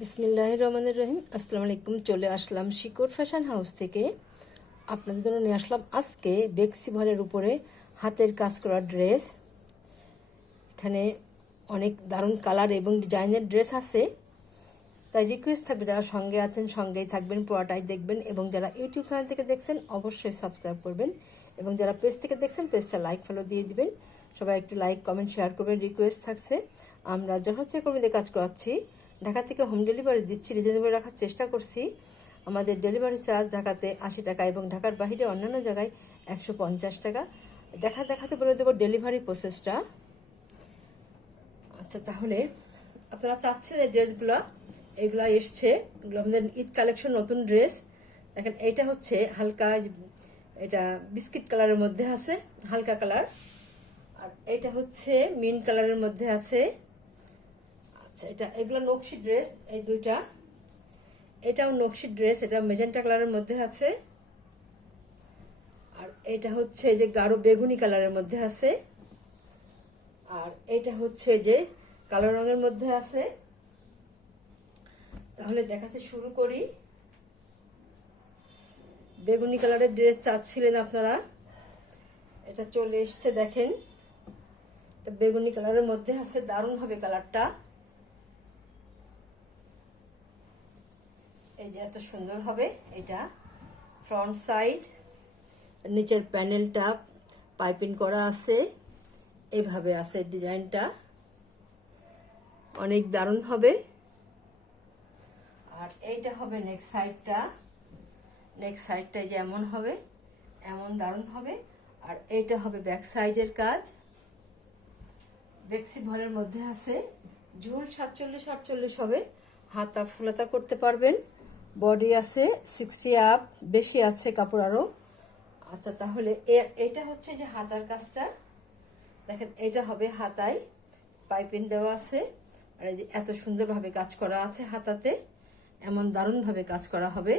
বিসমিল্লাহির রহমানির রহিম। আসসালামু আলাইকুম। চলে আসলাম শিকড় ফ্যাশন হাউস থেকে। আপনাদের জন্য নিয়ে আসলাম আজকে বেক্সি ভরের উপরে হাতের কাজ করা ড্রেস। এখানে অনেক দারুণ কালার এবং ডিজাইনের ড্রেস আছে। তাই রিকোয়েস্ট থাকবে, যারা সঙ্গে আছেন সঙ্গেই থাকবেন, পুরোটাই দেখবেন, এবং যারা ইউটিউব চ্যানেল থেকে দেখছেন অবশ্যই সাবস্ক্রাইব করবেন, এবং যারা পেজ থেকে দেখছেন পেজটা লাইক ফলো দিয়ে দিবেন। সবাই একটু লাইক কমেন্ট শেয়ার করবেন। রিকোয়েস্ট থাকছে, আমরা যখন থেকে কর্মীদের কাজ করাচ্ছি, ঢাকা থেকে হোম ডেলিভারি দিচ্ছি, রিজনেবল রাখার চেষ্টা করছি। আমাদের ডেলিভারি চার্জ ঢাকাতে 80 টাকা এবং ঢাকার বাইরে অন্যান্য জায়গায় 150 টাকা। দেখাতে বলে দেবো ডেলিভারি প্রসেসটা। আচ্ছা, তাহলে আপনারা চাচ্ছেন এই ড্রেসগুলো, এগুলা এসছে, এগুলো আমাদের ঈদ কালেকশন, নতুন ড্রেস। দেখেন, এইটা হচ্ছে হালকা, এটা বিস্কিট কালারের মধ্যে আছে, হালকা কালার। আর এটা হচ্ছে মিন কালারের মধ্যে আছে। আচ্ছা, এগুলো নকশি ড্রেস, এই দুইটা। এটাও নকশি ড্রেস, এটা মেজেন্টা কালারের মধ্যে আছে। আর এটা হচ্ছে যে গাঢ় বেগুনি কালারের মধ্যে আছে। আর এটা হচ্ছে যে কালো রঙের মধ্যে আছে। তাহলে দেখাতে শুরু করি। বেগুনি কালারের ড্রেস চাচ্ছিলেন আপনারা, এটা চলে এসছে। দেখেন, এটা বেগুনি কালারের মধ্যে আছে, দারুণ হবে কালারটা। এই যে এত সুন্দর হবে এটা। ফ্রন্ট সাইড, নিচের প্যানেলটা পাইপিং করা আছে, এইভাবে আছে ডিজাইনটা, অনেক দারুণ হবে। আর এইটা হবে নেক্সট সাইডটা। নেক্সট সাইডটা যে এমন হবে, এমন দারুণ হবে। আর এইটা হবে ব্যাক সাইডের কাজ, বেক্সি ভরের মধ্যে আছে। ঝুল 47-48 হবে, হাতা ফুলাতা করতে পারবেন। বডি আছে 60 আপ, বেশি আছে কাপড় আরো। আচ্ছা, তাহলে এটা হচ্ছে যে হাতার কাজটা। দেখেন, এটা হবে হাতায় পাইপিং দেওয়া আছে। আর এই যে এত সুন্দরভাবে কাজ করা আছে হাতাতে, এমন দারুণভাবে কাজ করা হবে।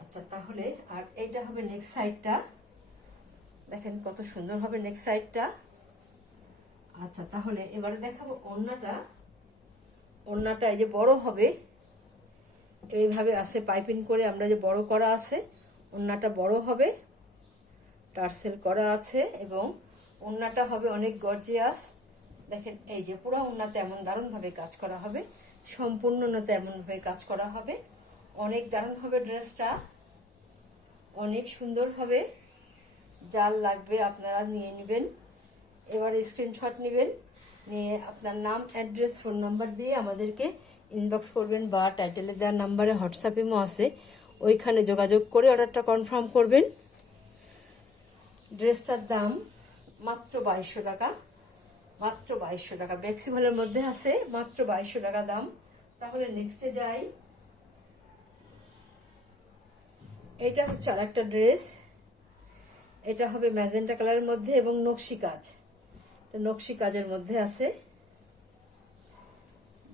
আচ্ছা, তাহলে আর এইটা হবে নেক্সট সাইডটা। দেখেন কত সুন্দর হবে নেক্সট সাইডটা। আচ্ছা, তাহলে এবারে দেখাবো ওড়নাটা। ওড়নাটা এই যে বড় হবে, এইভাবে আছে পাইপিং করে, আমরা যে বড় করা আছে, ওড়নাটা বড় হবে, টার্সেল করা আছে, এবং ওড়নাটা হবে অনেক গর্জিয়াস। দেখেন, এই যে পুরো ওড়নাতে এমন দারুণভাবে কাজ করা হবে, সম্পূর্ণ ওড়নাতে এমনভাবে কাজ করা হবে, অনেক দারুণ হবে ড্রেসটা, অনেক সুন্দর হবে। যার লাগবে আপনারা নিয়ে নেবেন। এবার স্ক্রিনশট নেবেন, নিয়ে আপনার নাম, অ্যাড্রেস, ফোন নাম্বার দিয়ে আমাদেরকে ইনবক্স করবেন, বা টাইটেলে দেওয়ার নাম্বারে হোয়াটসঅ্যাপ ইমো আছে, ওইখানে যোগাযোগ করে অর্ডারটা কনফার্ম করবেন। ড্রেসটার দাম মাত্র 2200 টাকা, মাত্র 2200 টাকা। বেক্সি ভলের মধ্যে আছে, মাত্র 2200 টাকা দাম। তাহলে নেক্সটে যাই। এটা হচ্ছে আর একটা ড্রেস, এটা হবে ম্যাজেন্টা কালারের মধ্যে এবং নকশি কাজ, নকশি কাজের মধ্যে আছে।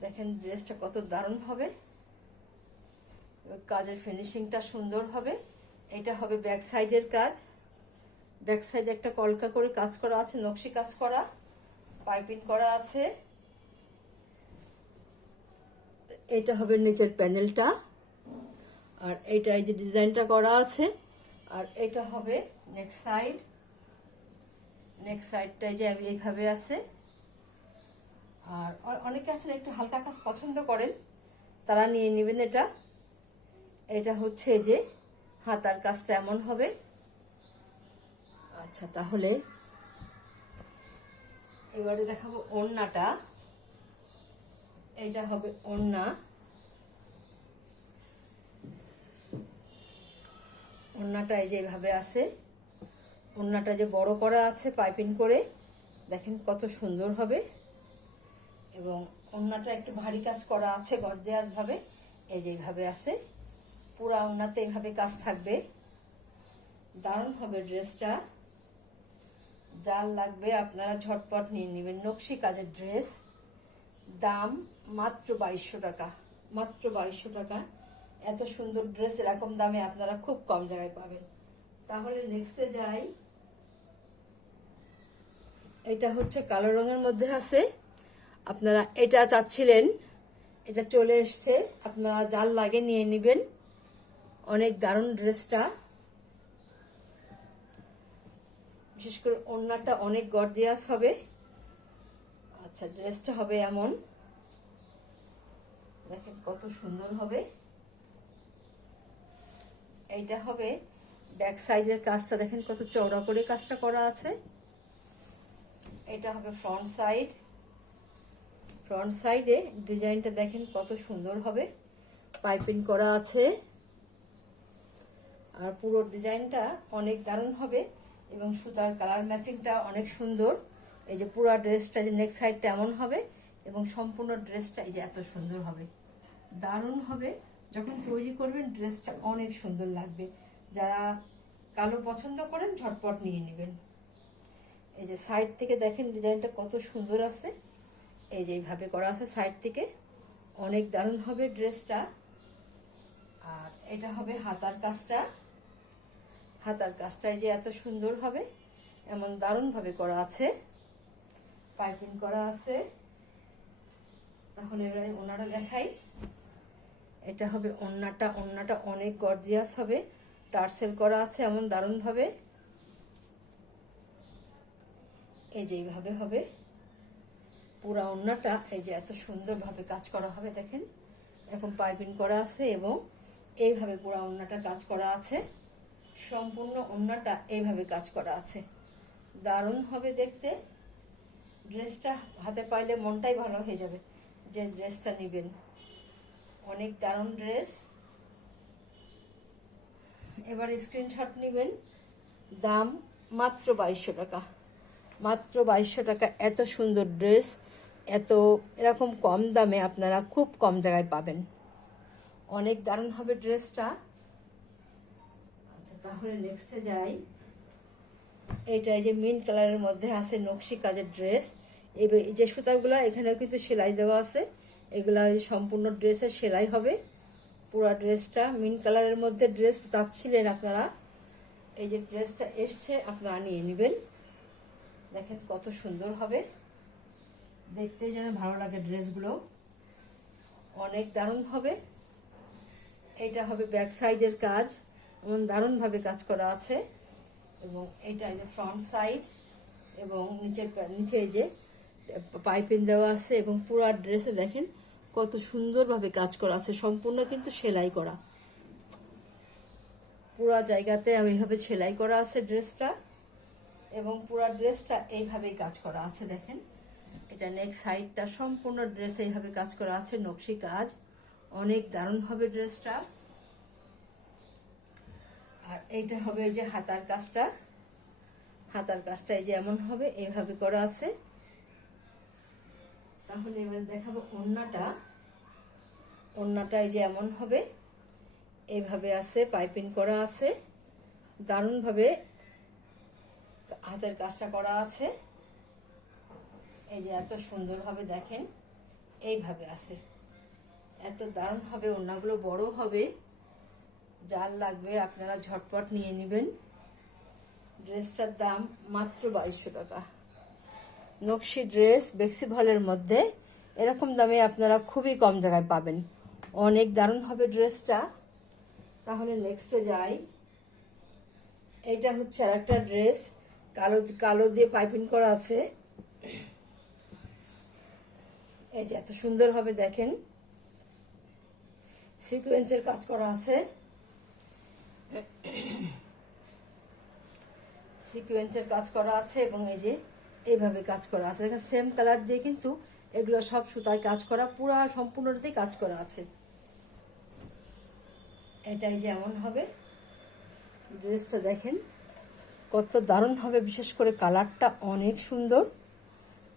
দেখেন ড্রেসটা কত দারুণ হবে, কাজের ফিনিশিংটা সুন্দর হবে। এটা হবে ব্যাক সাইডের কাজ। ব্যাক সাইডে একটা কলকা করে কাজ করা আছে, নকশি কাজ করা, পাইপিং করা আছে। এটা হবে নিচের প্যানেলটা, আর এইটা এই যে ডিজাইনটা করা আছে। আর এটা হবে নেক্সট সাইড। নেক্সট সাইডটা যে এইভাবে আছে। আর অনেকে আছেন একটু হালকা কাজ পছন্দ করেন, তারা নিয়ে নেবেন এটা। এটা হচ্ছে যে হাতার কাজটা এমন হবে। আচ্ছা, তাহলে এবারে দেখাবো ওড়নাটা। এটা হবে ওড়না। ওড়নাটা এই যে এইভাবে আছে, ওড়নাটা যে বড় করা আছে পাইপিং করে, দেখেন কত সুন্দর হবে। এবং ওড়নাটা একটু ভারী কাজ করা আছে গর্জিয়াস ভাবে, এই যে এইভাবে আছে, পুরা ওড়নাতে এইভাবে কাজ থাকবে, দারুণ হবে ড্রেসটা। যার লাগবে আপনারা ঝটপট নিয়ে নেবেন। নকশি কাজের ড্রেস, দাম মাত্র 2200 টাকা, মাত্র 2200 টাকা। এত সুন্দর ড্রেস এরকম দামে আপনারা খুব কম জায়গায় পাবেন। তাহলে নেক্সটে যাই। এটা হচ্ছে কালো রঙের মধ্যে আছে, আপনারা এটা চাচ্ছিলেন, এটা চলে এসছে, আপনারা যার লাগে নিয়ে নেবেন। অনেক দারুণ ড্রেসটা, বিশেষ করে ওড়নাটা অনেক গর্জিয়াস হবে। আচ্ছা, ড্রেসটা হবে এমন, দেখেন কত সুন্দর হবে। এইটা হবে ব্যাক সাইডের কাজটা, দেখেন কত চওড়া করে কাজটা করা আছে। এটা হবে ফ্রন্ট সাইড, ফ্রন্ট সাইডে ডিজাইনটা দেখেন কত সুন্দর হবে, পাইপিং করা আছে। আর পুরো ডিজাইনটা অনেক দারুণ হবে এবং সুতার কালার ম্যাচিংটা অনেক সুন্দর। এই যে পুরো ড্রেসটা, যে নেক সাইডটা এমন হবে এবং সম্পূর্ণ ড্রেসটা এই যে এত সুন্দর হবে, দারুণ হবে। যখন তৈরি করবেন ড্রেসটা অনেক সুন্দর লাগবে। যারা কালো পছন্দ করেন ঝটপট নিয়ে নেবেন। এই যে সাইড থেকে দেখেন ডিজাইনটা কত সুন্দর আছে, এই যে এইভাবে করা আছে সাইড থেকে, অনেক দারুণ হবে ড্রেসটা। আর এটা হবে হাতার কাজটা, হাতার কাজটা এই যে এত সুন্দর হবে, এমন দারুণভাবে করা আছে, পাইপিং করা আছে। তাহলে এবারে ওনারা দেখাই। এটা হবে ওন্নাটা, ওন্নাটা অনেক গর্জিয়াস হবে, টার্সেল করা আছে এমন দারুণভাবে। এই যে এইভাবে হবে পুরা ওন্নাটা, এই যে এত সুন্দরভাবে কাজ করা হবে দেখেন, এখন পাইপিং করা আছে এবং এইভাবে পুরা ওন্নাটা কাজ করা আছে, সম্পূর্ণ ওন্নাটা এইভাবে কাজ করা আছে, দারুণ হবে দেখতে। ড্রেসটা হাতে পাইলে মনটাই ভালো হয়ে যাবে যে ড্রেসটা নেবেন, অনেক দারুণ ড্রেস। এবার স্ক্রিনশট নেবেন। দাম মাত্র 2200 টাকা, মাত্র 2200 টাকা। এত সুন্দর ড্রেস এত এরকম কম দামে আপনারা খুব কম জায়গায় পাবেন, অনেক দারুণ হবে ড্রেসটা। আচ্ছা, তাহলে নেক্সটে যাই। এইটা এই যে মিন্ট কালারের মধ্যে আছে নকশি কাজের ড্রেস। এই যে সুতাগুলো এখানেও কিন্তু সেলাই দেওয়া আছে, এগুলা সম্পূর্ণ ড্রেসের সেলাই হবে। পুরা ড্রেসটা মিন্ট কালারের মধ্যে ড্রেস চাচ্ছিলেন আপনারা, এই যে ড্রেসটা এসছে আপনারা নিয়ে নেবেন। দেখেন কত সুন্দর হবে দেখতে, যেন ভালো লাগে ড্রেসগুলো, অনেক দারুণ হবে। এইটা হবে ব্যাক সাইডের কাজ, এমন দারুণভাবে কাজ করা আছে। এবং এইটা এই যে ফ্রন্ট সাইড এবং নিচে এই যে পাইপিং দেওয়া আছে এবং পুরো ড্রেসে দেখেন কত সুন্দরভাবে কাজ করা আছে, সম্পূর্ণ কিন্তু সেলাই করা, পুরো জায়গাতে এইভাবে সেলাই করা আছে ড্রেসটা এবং পুরো ড্রেসটা এইভাবেই কাজ করা আছে। দেখেন এটা নেক সাইডটা সম্পূর্ণ ড্রেস এইভাবে কাজ করা আছে, নকশি কাজ, অনেক দারুণ হবে ড্রেসটা। আর এইটা হবে এই যে হাতার কাজটা, হাতার কাজটা এই যে এমন হবে, এইভাবে করা আছে। তাহলে এবারে দেখাবো ওড়নাটা, ওড়নাটা এই যে এমন হবে, এইভাবে আছে, পাইপিং করা আছে, দারুণভাবে হাতের কাজটা করা আছে। এই যে এত সুন্দরভাবে দেখেন এইভাবে আছে, এত দারুণ হবে, ওড়নাগুলো বড় হবে। যার লাগবে আপনারা ঝটপট নিয়ে নেবেন। ড্রেসটার দাম মাত্র 2200 টাকা। নকশি ড্রেস বেক্সি ভলের মধ্যে এরকম দামে আপনারা খুবই কম জায়গায় পাবেন, অনেক দারুণ হবে ড্রেসটা। তাহলে নেক্সটে যাই। এইটা হচ্ছে আর একটা ড্রেস, কালো কালো দিয়ে পাইপিং করা আছে। এই যে এত সুন্দর হবে দেখেন, সিকোয়েন্সের কাজ করা আছে, সিকোয়েন্সের কাজ করা আছে এবং এই যে এইভাবে কাজ করা আছে। দেখেন সেম কালার দিয়ে কিন্তু এগুলো সব সুতায় কাজ করা, পুরা সম্পূর্ণটাতেই কাজ করা আছে। এটাই যেমন হবে ড্রেসটা, দেখেন কত দারুণ হবে, বিশেষ করে কালারটা অনেক সুন্দর,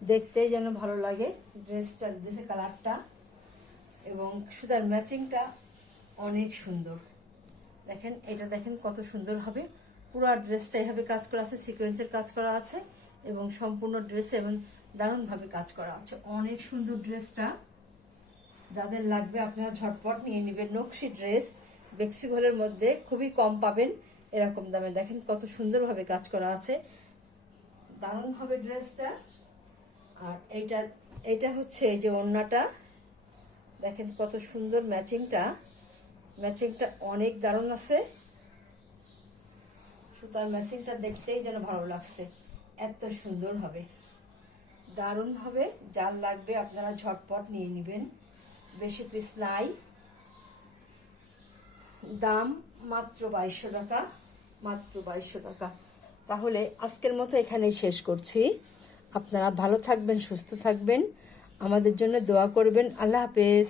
দেখতেই যেন ভালো লাগে ড্রেসটার, ড্রেসের কালারটা এবং সুতার ম্যাচিংটা অনেক সুন্দর। দেখেন এটা দেখেন কত সুন্দর হবে, পুরো ড্রেসটা এইভাবে কাজ করা আছে, সিকোয়েন্সের কাজ করা আছে এবং সম্পূর্ণ ড্রেসে এবং দারুণভাবে কাজ করা আছে, অনেক সুন্দর ড্রেসটা। যাদের লাগবে আপনারা ঝটপট নিয়ে নেবেন। নকশি ড্রেস বেক্সি ভলের মধ্যে খুবই কম পাবেন এরকম দামে। দেখেন কত সুন্দরভাবে কাজ করা আছে, দারুণ হবে ড্রেসটা। আর এইটা হচ্ছে এই যে ওড়নাটা, দেখেন কত সুন্দর ম্যাচিংটা অনেক দারুণ আছে। সুতার ম্যাচিংটা দেখতেই যেন ভালো লাগছে, এত সুন্দর হবে, দারুণ হবে। যার লাগবে আপনারা ঝটপট নিয়ে নেবেন, বেশি পিস নাই। দাম মাত্র 2200 টাকা, মাত্র 2200 টাকা। তাহলে আজকের মতো এখানেই শেষ করছি। আপনারা ভালো থাকবেন, সুস্থ থাকবেন, আমাদের জন্য দোয়া করবেন। আল্লাহ হাফেজ।